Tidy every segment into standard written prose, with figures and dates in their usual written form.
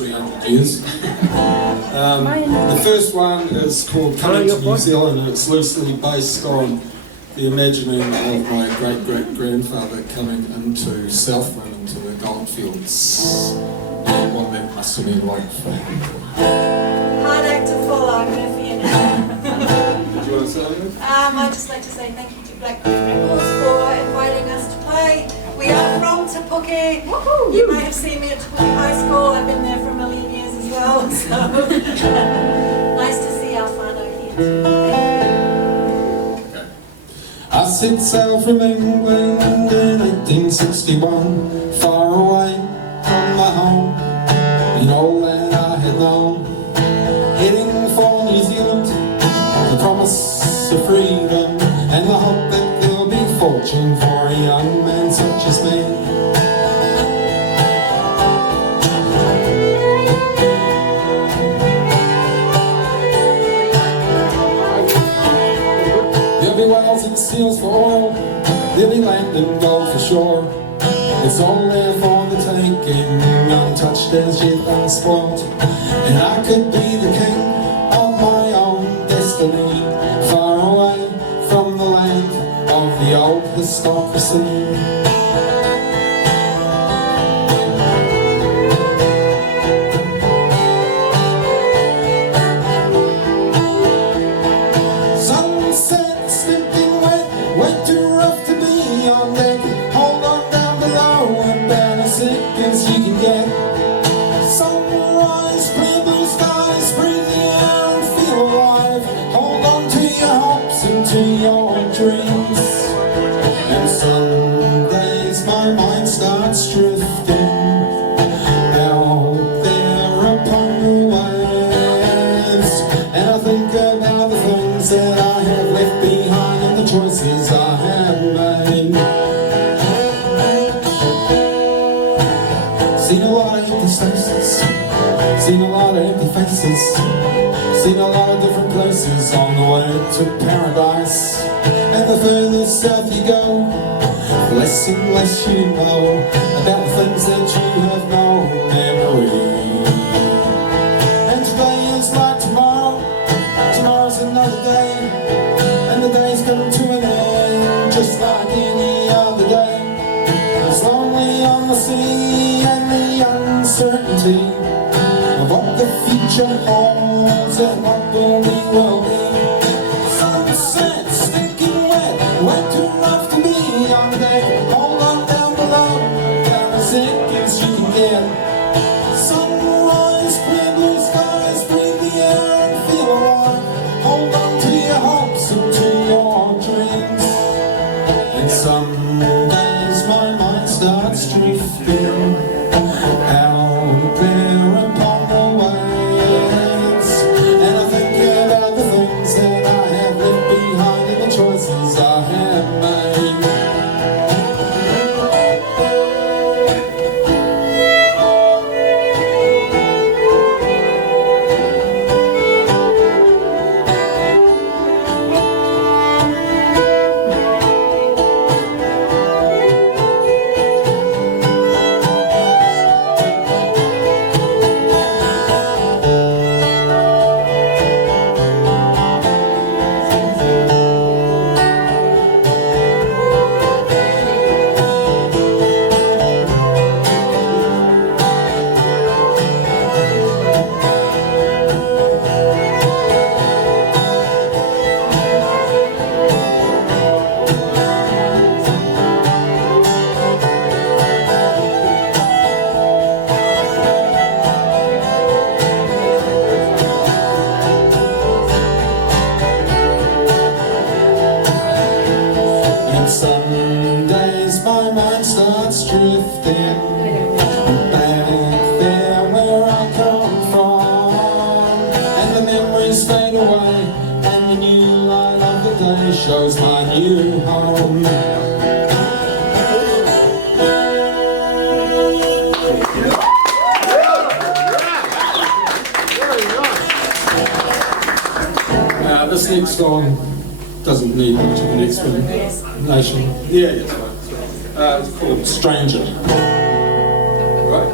300 years. The first one is called Coming to New Zealand, and it's loosely based on the imagining of my great-great-grandfather coming into Southland, into the goldfields, and what that must have been like for him. Hard act to follow, Murphy and Did you want to say anything? I'd just like to say thank you to Black Records for inviting us to play. We are from Te Puke. You may have seen me at Te Puke High School. I've been there for a million years as well, so nice to see our whānau here too. I set sail from England in 1861, far away from my home, the old land I had known, heading for New Zealand, the promise of freedom, and the hope that there'll be fortune for a young man such as me. There'll be whales and seals for oil, there'll be land and gold for sure. It's all there for the taking, untouched as yet unspoiled. And I could be the king of my own destiny, far away from the land of the old aristocracy. Choices I have made. Seen a lot of empty spaces, seen a lot of empty faces, seen a lot of different places on the way to paradise. And the further south you go, the less and less you know about the things that you have no memory. And today is like tomorrow, tomorrow's another day. And the days come to an end, just like any other day. It's lonely on the sea and the uncertainty of what the future holds and what will be. Sunset, stinking wet, way too rough to be on deck. Hold on down below, down as thick as you can get. Sunrise, clear blue skies, breathe the air and feel alive. Hold on to your hopes and to your dreams. And some days my mind starts drifting out there upon the waves, and I think about the things that I have left behind and the choices I have made. Some days my mind starts drifting back there where I come from, and the memories fade away, and the new light of the day shows my new home. This next song doesn't need much of an explanation. Yeah, yes, right. It's called Stranger. Right?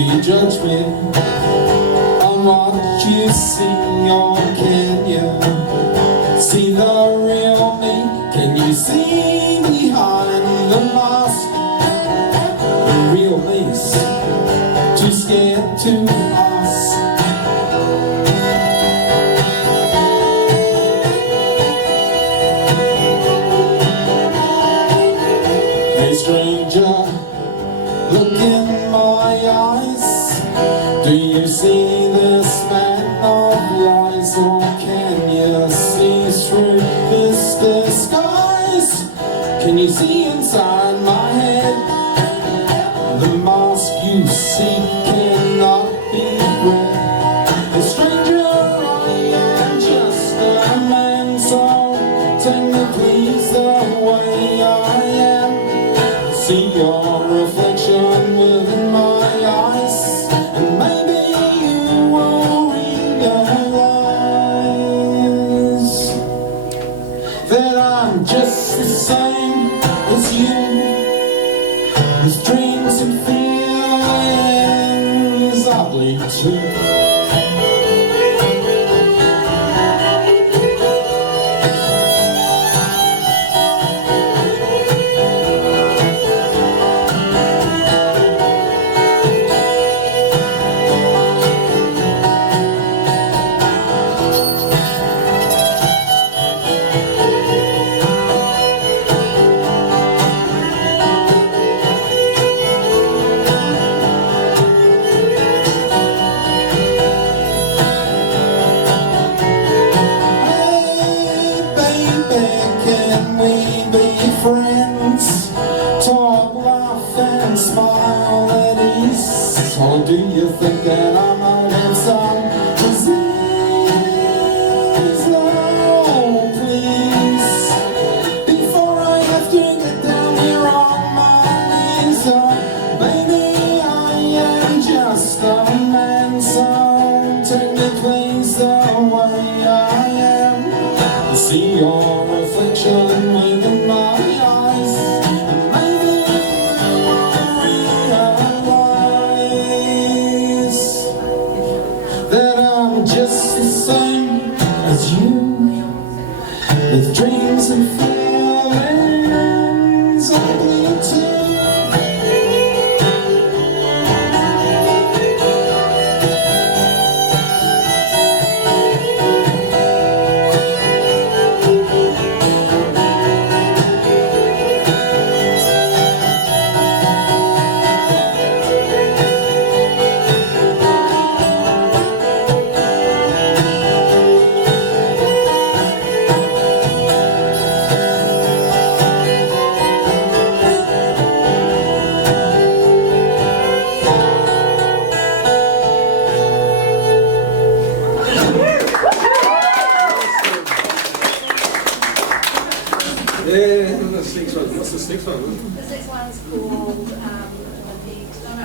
Do you judge me on what you see, or can you see the real me? Can you see behind the mask? The real me's too scared to ask. Hey stranger, look in my eyes. Do you see this man of lies, or can you see through this disguise? Can you see inside my head? The mask you see cannot be read. A stranger, I am just a man, so take me please the way I am. See your reflection within my eyes, and maybe you will realize that I'm just the same as you, with dreams and feelings I bleed too. Can we be friends? Talk, laugh and smile at ease. Or do you think that I might have some disease? Oh please, before I have to get down here on my knees. Oh, baby, I am just a man, so take me please the way I am. See your reflection within my eyes, and maybe you will realize that I'm just the same as you, with dreams and feelings I bleed too. What's the sixth one? The sixth one's called,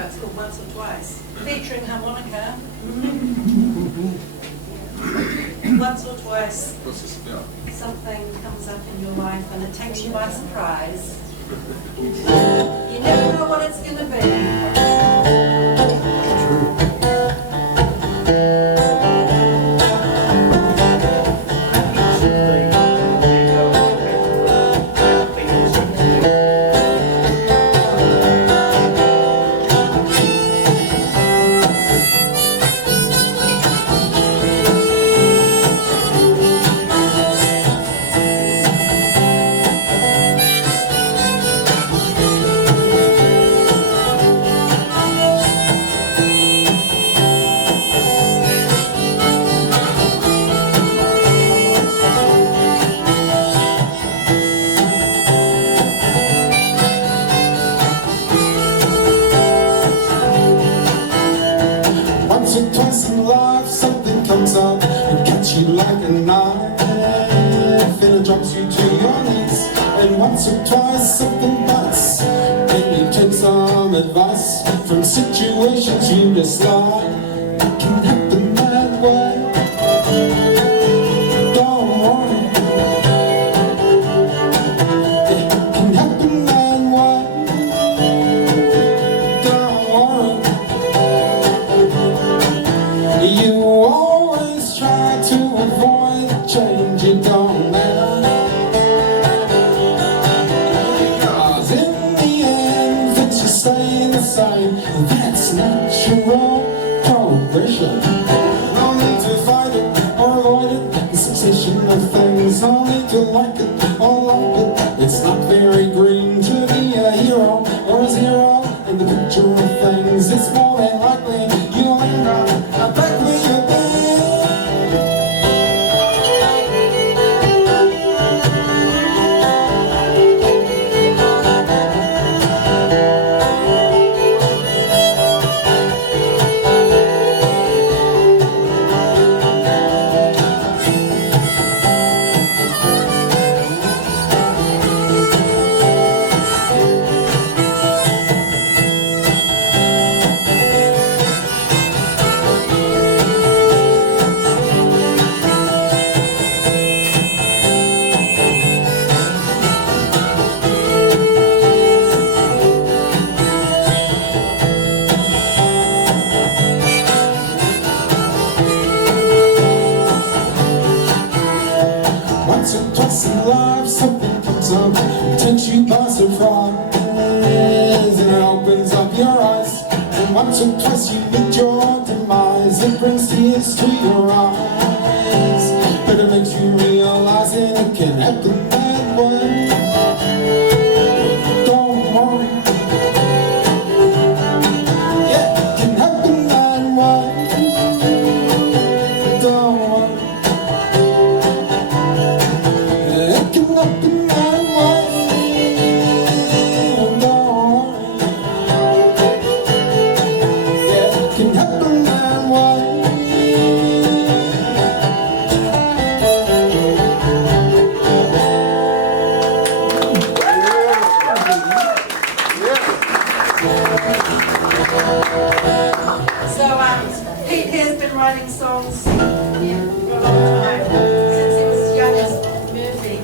it's called Once or Twice, featuring harmonica. Once or twice, What's this about? something comes up in your life and it takes you by surprise. You never know what it's going to be. Once or twice in life something comes up and cuts you like a knife, and it drops you to your knees. And once or twice something bites, and you take some advice from situations you dislike. It can happen that way. Don't worry, it can happen that way. Don't worry. aggression. No need to fight it or avoid it. The succession of things, no need to like it or like it. It's not very green to be a hero or a zero in the picture of things. It's more than likely you'll end up back where you've been. Once or twice in life something comes up and takes you by surprise, and it opens up your eyes. And once or twice you meet your demise, it brings tears to your eyes, but it makes you realize that it can happen that way. Don't worry, yeah, it can happen that way. Don't worry, it can happen that way. Don't worry, yeah, it can happen that way. So Pete here's been writing songs for a long time, since he was as young as music.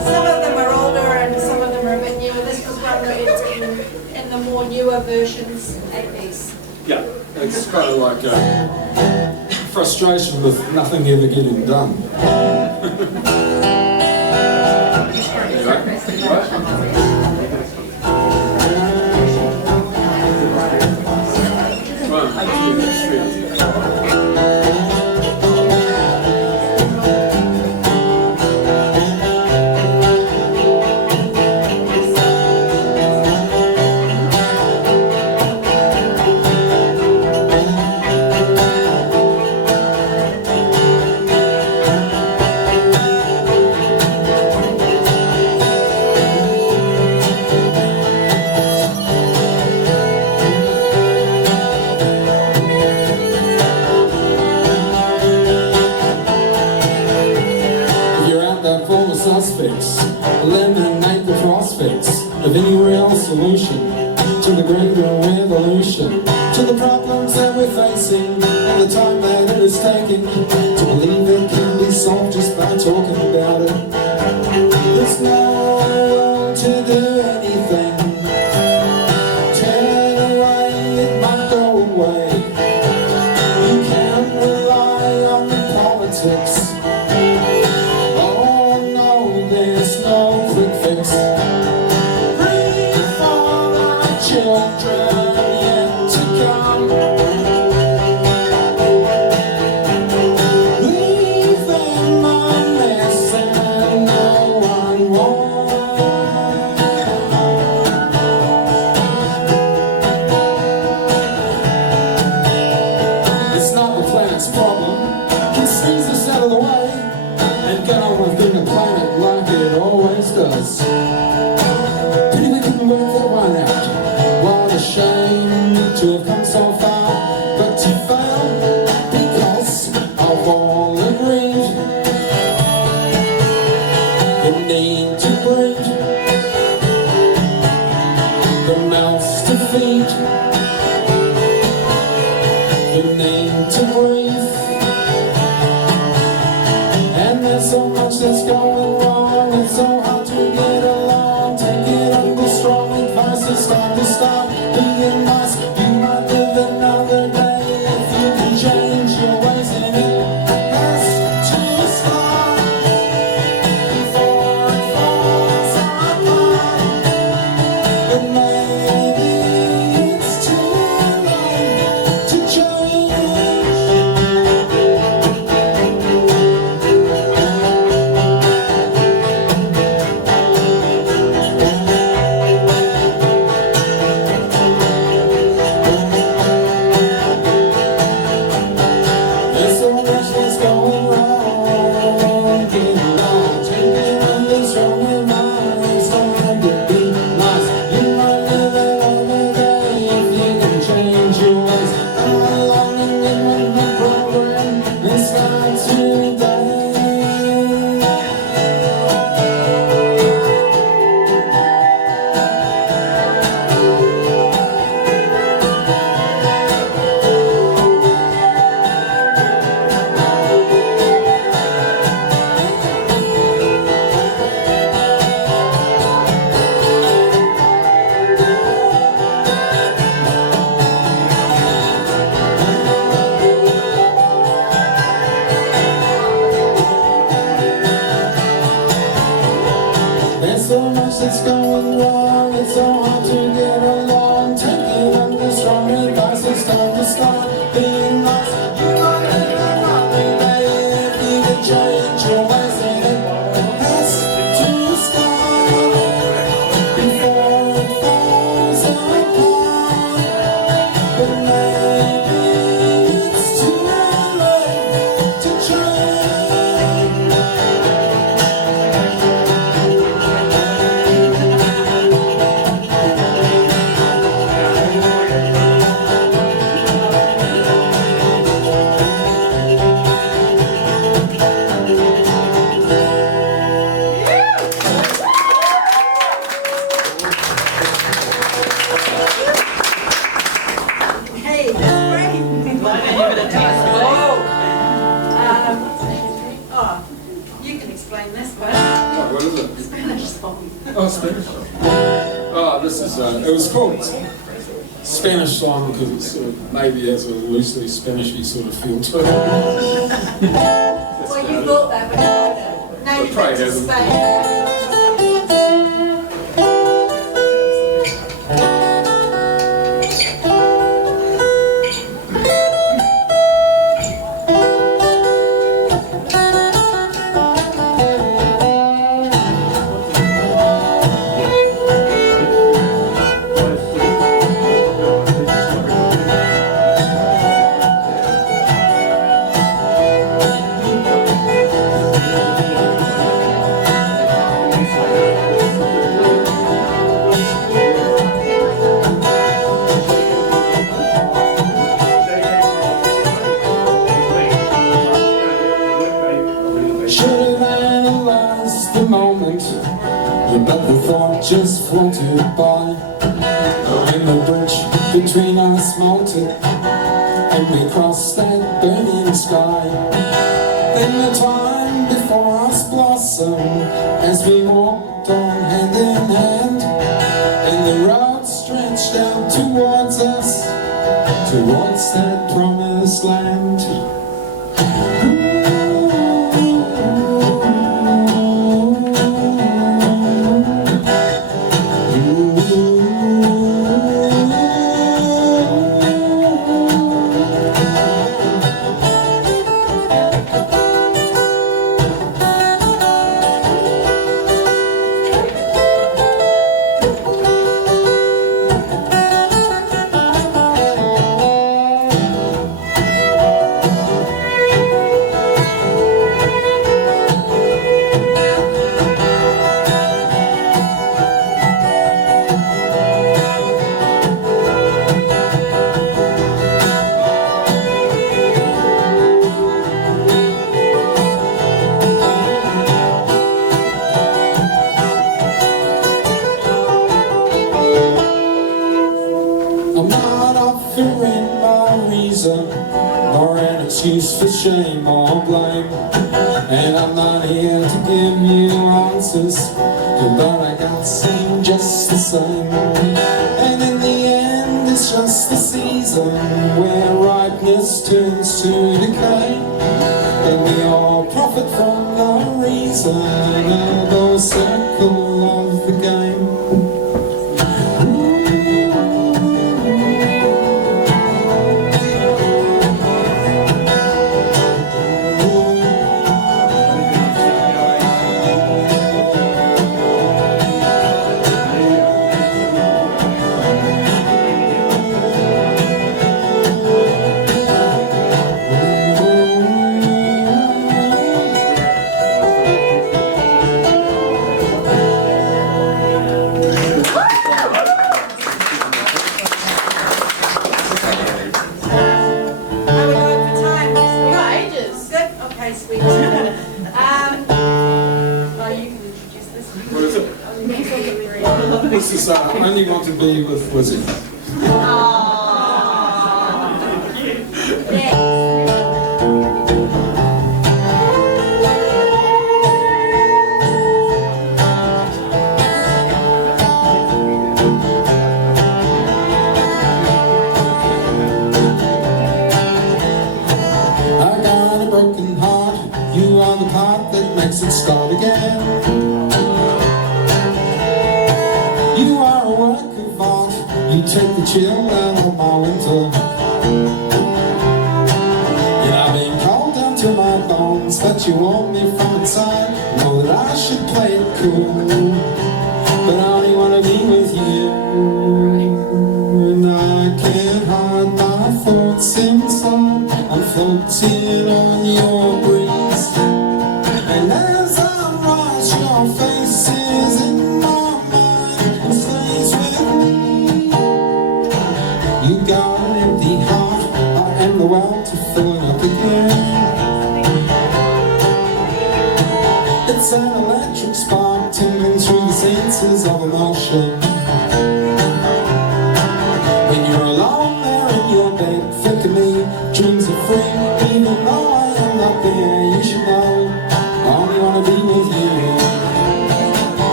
Some of them are older and some of them are a bit newer. This was one that is written in the more newer versions, 80s. Yeah, it's kind of like frustration with nothing ever getting done. Suspects, eliminate the prospects of any real solution to the greater revolution, to the problems that we're facing and the time that it is taking to believe it can be solved just by talking about it. There's no one to do anything. Turn away, it might go away. You can't rely on the politics. There's no quick fix. Pray for our children yet to come. Leave them a mess and no one wants. It's not the planet's problem. Can squeeze us out of the way and get on within the planet like it always does. Pity we couldn't work that one out. What a shame to have come so far, but to fail because of all agreed. The need to breed, the mouths to feed, the need to breathe. And there's so much that's going wrong, it's so hard to get along. Take it under strong advice, it's time to start being nice. You might live another day if you can change your ways, and it has to start before it falls apart. But maybe it's too late start being nice. You know that I'm not that if you can change your ways, and it has to start before it falls apart. But maybe it's too late to try. Hey, that's great. Oh, you can explain this one. What is it? Spanish song. Oh, Spanish. Oh, this is, it was called Spanish song because it sort of maybe has a loosely Spanishy sort of feel to it. Well, you thought that when you wrote it. Now But you've probably got to hasn't. say. Should have analyzed the moment, but the thought just floated by. When the bridge between us melted, and we crossed that burning sky. Then the time before us blossomed, as we walked on hand in hand, and the road stretched out towards us, towards that promised land. I'm not offering my reason, nor an excuse for shame or blame. And I'm not here to give you answers, but I got some just the same. And in the end, it's just the season where ripeness turns to decay. And we all profit from the reason of the circle of the game. How are we going for time? We got ages. Good? Okay, sweet. Oh, you can introduce this one. What is it? This is Only Want to Be with Lizzie. I got a broken heart, you are the part that makes it start again. You are a work of art, you take the chill out of my winter. that you want me from inside. Know that I should play it cool, but I only wanna be with you. And I can't hide my thoughts inside. I'm floating on your breeze, and as I rise, your face is in my mind and stays with me. You got an empty heart, I am the well to fill it up again. It's an electric spark tingling through the senses of emotion. When you're alone there in your bed, think of me, dreams are free. Even though I am not there, you should know I only wanna be with you.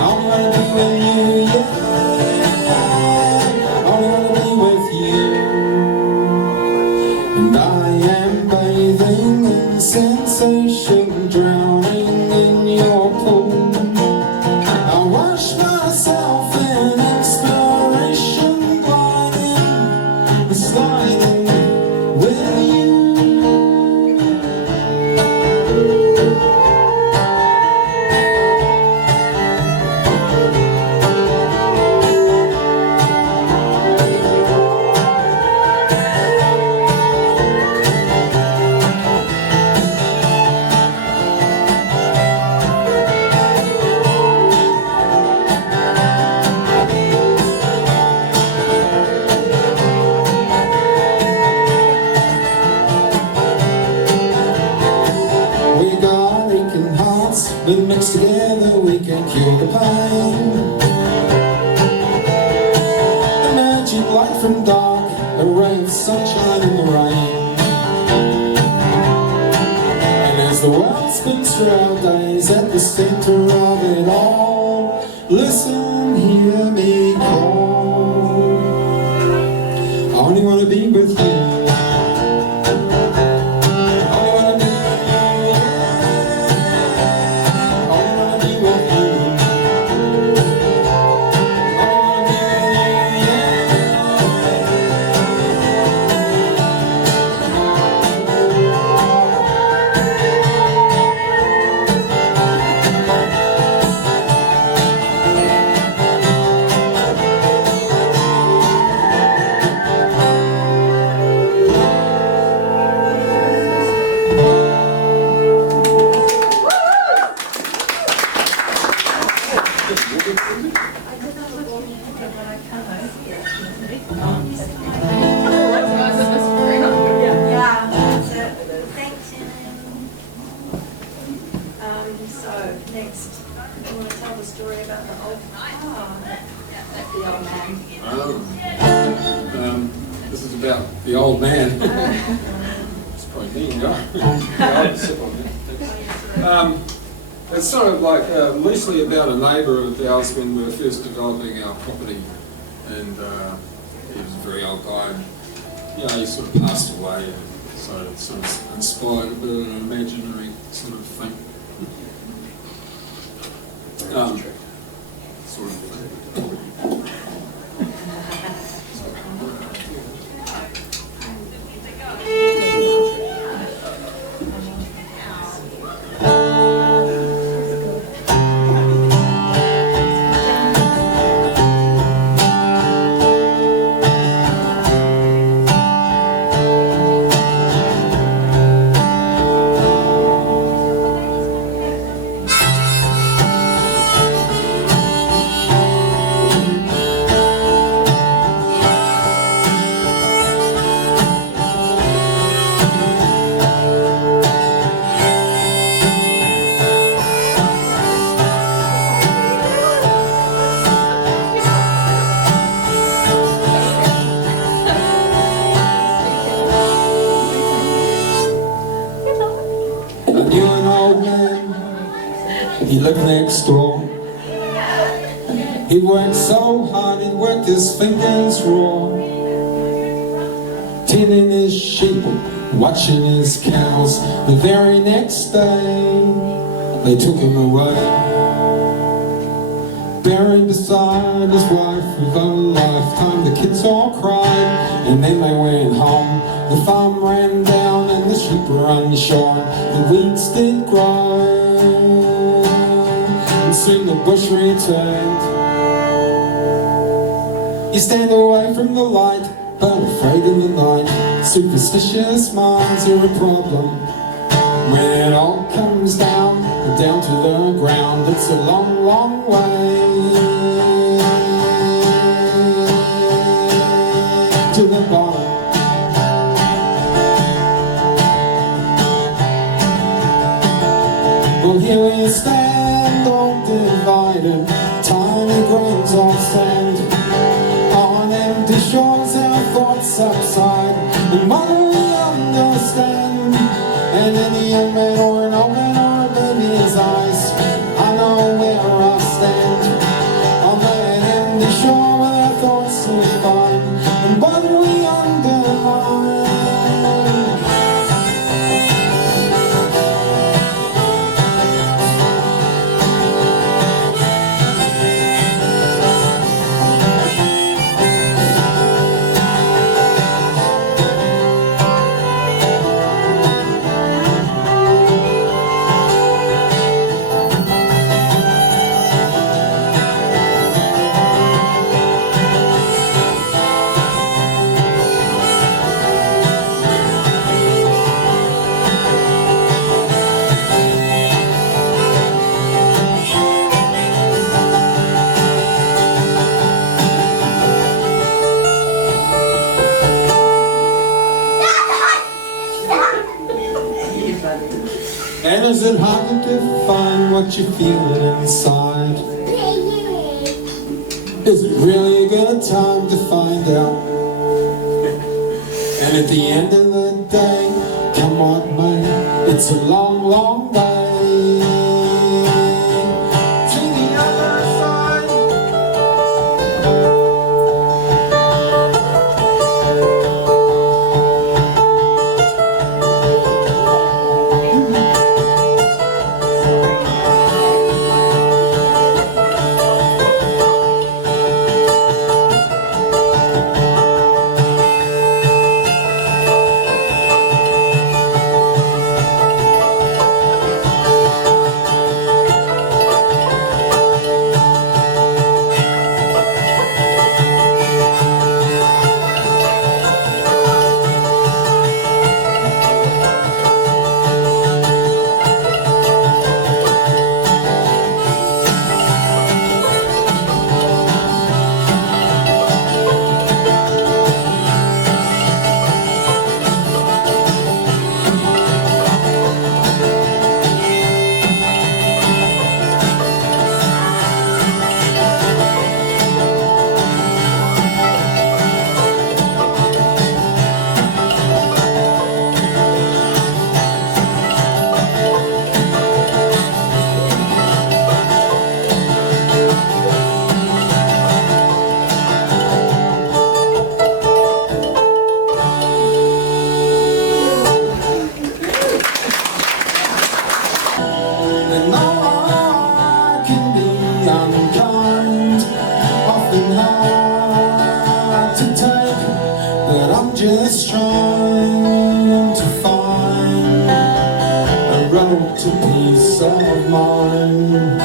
I only wanna be with you, yeah. I only wanna be with you. And I am bathing in sensation, drowning in your pool. I wash myself in exploration, gliding, sliding with you. We got aching hearts, but mixed together we can cure the pain. Imagine light from dark, a ray of sunshine in the rain. And as the world spins through our days, at the center of it all, listen, hear me call. I only wanna be with you. Yeah, that's it. Thanks. So, next, you want to tell the story about the old the old man. This is about the old man. It's probably me, yeah. It's sort of like loosely about a neighbour of ours when we were first developing our property, and he was a very old guy. And, you know, he sort of passed away, and so it sort of inspired a bit of an imaginary sort of thing. Sort of thing. He lived next door. He worked so hard, he worked his fingers raw, tending his sheep, watching his cows. The very next day, they took him away, buried beside his wife of a lifetime. The kids all cried, and then they went home. The farm ran down and the sheep deeper unshorn, the weeds did grow, and soon the bush returned. You stand away from the light, but afraid in the night. Superstitious minds are a problem. When it all comes down to the ground, it's a long, long way to the bottom. Well, here we stand, all divided, tiny grains of sand. On empty shores our thoughts subside, and what do we understand? And in a young man or an old man or a baby's eyes, I know where I stand. On that empty shore where our thoughts are fine, and what do we underline? And is it hard to define what you're feeling inside? Is it really a good time to find out? And at the end of the day, come what may, it's a long, long way to the other side. And I can be unkind, often hard to take, but I'm just trying to find a road to peace of mind.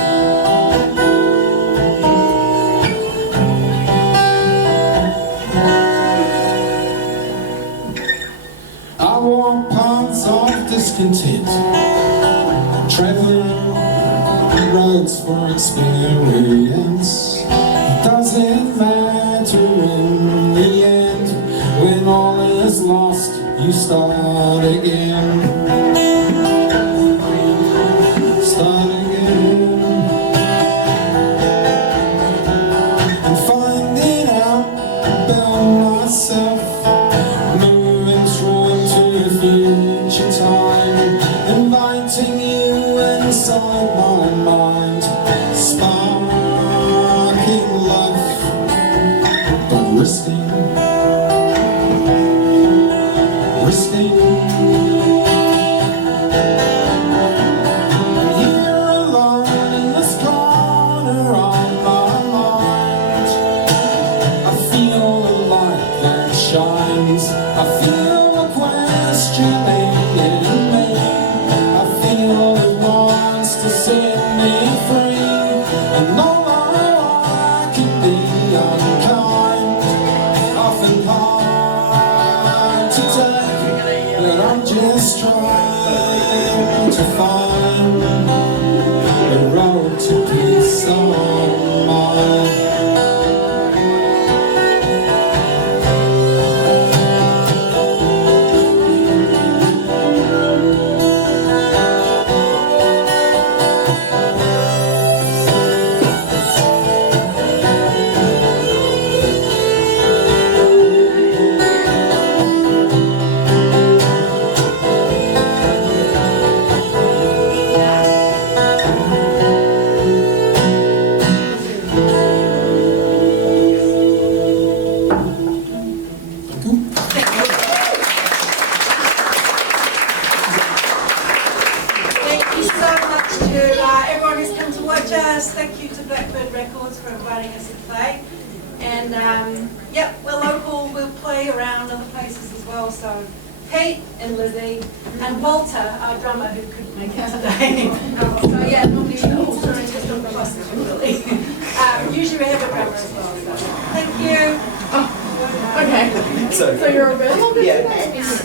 I walk paths of discontent, traveling roads for experience. Doesn't matter in the end, when all is lost, you start again. Start again. And finding out about myself, moving through to the future time, inviting you inside my mind, sparking love, but risking. Here alone in this corner of my mind, I feel a light that shines, I feel a questioning in just trying to find a road to peace of mind. Thank you to Blackbird Records for inviting us to play. And yep, we're local, we'll play around other places as well. So Kate and Lizzie and Walter, our drummer, who couldn't make it today. So yeah, normally the alternative drummer buses really. Usually we have a drummer as well. So thank you. Oh, okay. So you're available? Yeah.